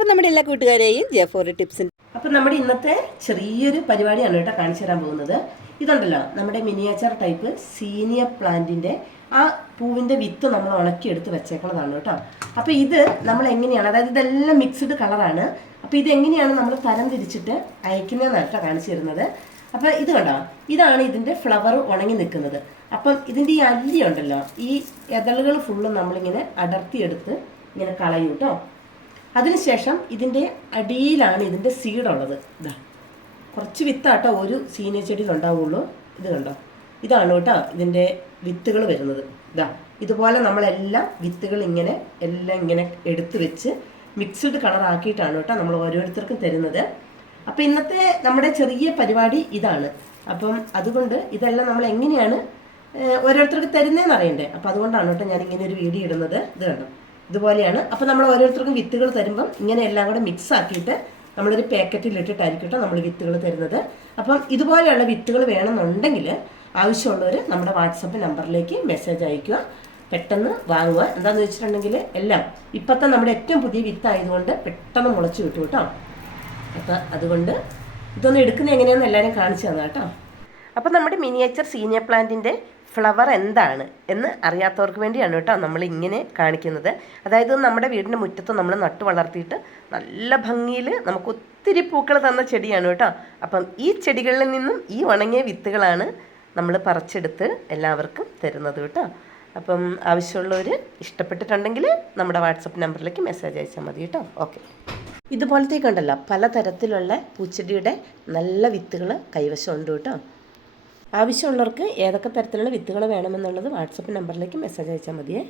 അപ്പം നമ്മുടെ എല്ലാ കൂട്ടുകാരെയും J4 ടിപ്സിൻ്റെ അപ്പം നമ്മുടെ ഇന്നത്തെ ചെറിയൊരു പരിപാടിയാണ് കേട്ടോ കാണിച്ചു തരാൻ പോകുന്നത്. ഇതുണ്ടല്ലോ നമ്മുടെ മിനിയേച്ചർ ടൈപ്പ് സീനിയർ പ്ലാന്റിൻ്റെ ആ പൂവിൻ്റെ വിത്ത് നമ്മൾ ഉണക്കിയെടുത്ത് വെച്ചേക്കുന്നതാണ് കേട്ടോ. അപ്പോൾ ഇത് നമ്മൾ എങ്ങനെയാണ്, അതായത് ഇതെല്ലാം മിക്സ്ഡ് കളറാണ്. അപ്പോൾ ഇതെങ്ങനെയാണ് നമ്മൾ തരം തിരിച്ചിട്ട് അയക്കുന്നതെന്നാണ് കേട്ടോ കാണിച്ചു തരുന്നത്. അപ്പോൾ ഇത് കണ്ടോ, ഇതാണ് ഇതിൻ്റെ ഫ്ലവർ ഉണങ്ങി നിൽക്കുന്നത്. അപ്പം ഇതിൻ്റെ ഈ അല്ലി ഉണ്ടല്ലോ, ഈ ഇതളുകൾ ഫുള്ളും നമ്മളിങ്ങനെ അടർത്തിയെടുത്ത് ഇങ്ങനെ കളയും കേട്ടോ. അതിനുശേഷം ഇതിൻ്റെ അടിയിലാണ് ഇതിൻ്റെ സീഡുള്ളത്. ഇതാ കുറച്ച് വിത്താട്ടോ ഒരു സീനിയർ ചെടിയിൽ ഉണ്ടാവുള്ളൂ. ഇത് കണ്ടോ, ഇതാണ് കേട്ടോ ഇതിൻ്റെ വിത്തുകൾ വരുന്നത്. ഇതാ ഇതുപോലെ നമ്മളെല്ലാം വിത്തുകൾ ഇങ്ങനെ എല്ലാം ഇങ്ങനെ എടുത്ത് വെച്ച് മിക്സ്ഡ് കളർ ആക്കിയിട്ടാണ് കേട്ടോ നമ്മൾ ഓരോരുത്തർക്കും തരുന്നത്. അപ്പോൾ ഇന്നത്തെ നമ്മുടെ ചെറിയ പരിപാടി ഇതാണ്. അപ്പം അതുകൊണ്ട് ഇതെല്ലാം നമ്മൾ എങ്ങനെയാണ് ഓരോരുത്തർക്ക് തരുന്നതെന്ന് അറിയണ്ടേ. അപ്പോൾ അതുകൊണ്ടാണ് കേട്ടോ ഞാനിങ്ങനെ ഒരു വീഡിയോ ഇടുന്നത്. ഇത് കണ്ടോ, ഇതുപോലെയാണ്. അപ്പോൾ നമ്മൾ ഓരോരുത്തർക്കും വിത്തുകൾ തരുമ്പം ഇങ്ങനെ എല്ലാം കൂടെ മിക്സ് ആക്കിയിട്ട് നമ്മളൊരു പാക്കറ്റിൽ ഇട്ടിട്ടായിരിക്കും നമ്മൾ വിത്തുകൾ തരുന്നത്. അപ്പം ഇതുപോലെയുള്ള വിത്തുകൾ വേണമെന്നുണ്ടെങ്കിൽ ആവശ്യമുള്ളവർ നമ്മുടെ വാട്സപ്പ് നമ്പറിലേക്ക് മെസ്സേജ് അയയ്ക്കുക, പെട്ടെന്ന് വാങ്ങുക. എന്താണെന്ന് വെച്ചിട്ടുണ്ടെങ്കിൽ എല്ലാം ഇപ്പോഴത്തെ നമ്മുടെ ഏറ്റവും പുതിയ വിത്തായതുകൊണ്ട് പെട്ടെന്ന് മുളച്ച് കിട്ടും കേട്ടോ. അപ്പം അതുകൊണ്ട് ഇതൊന്നും എടുക്കുന്നത് എങ്ങനെയാണെന്ന് എല്ലാവരും കാണിച്ചു തന്നെ കേട്ടോ. അപ്പം നമ്മുടെ മിനിയേച്ചർ സീനിയർ പ്ലാന്റിൻ്റെ ഫ്ലവർ എന്താണ് എന്ന് അറിയാത്തവർക്ക് വേണ്ടിയാണ് കേട്ടോ നമ്മൾ ഇങ്ങനെ കാണിക്കുന്നത്. അതായത് നമ്മുടെ വീടിൻ്റെ മുറ്റത്ത് നമ്മൾ നട്ടു വളർത്തിയിട്ട് നല്ല ഭംഗിയിൽ നമുക്ക് ഒത്തിരി പൂക്കൾ തന്ന ചെടിയാണ് കേട്ടോ. അപ്പം ഈ ചെടികളിൽ നിന്നും ഈ ഉണങ്ങിയ വിത്തുകളാണ് നമ്മൾ പറിച്ചെടുത്ത് എല്ലാവർക്കും തരുന്നത് കേട്ടോ. അപ്പം ആവശ്യമുള്ളവർ ഇഷ്ടപ്പെട്ടിട്ടുണ്ടെങ്കിൽ നമ്മുടെ വാട്സപ്പ് നമ്പറിലേക്ക് മെസ്സേജ് അയച്ചാൽ മതി കേട്ടോ. ഓക്കെ, ഇതുപോലത്തേക്കുണ്ടല്ലോ പലതരത്തിലുള്ള പൂച്ചെടിയുടെ നല്ല വിത്തുകൾ കൈവശമുണ്ട് കേട്ടോ. ആവശ്യമുള്ളവർക്ക് ഏതൊക്കെ തരത്തിലുള്ള വിത്തുകൾ വേണമെന്നുള്ളത് വാട്സപ്പ് നമ്പറിലേക്ക് മെസ്സേജ് അയച്ചാൽ മതിയേ.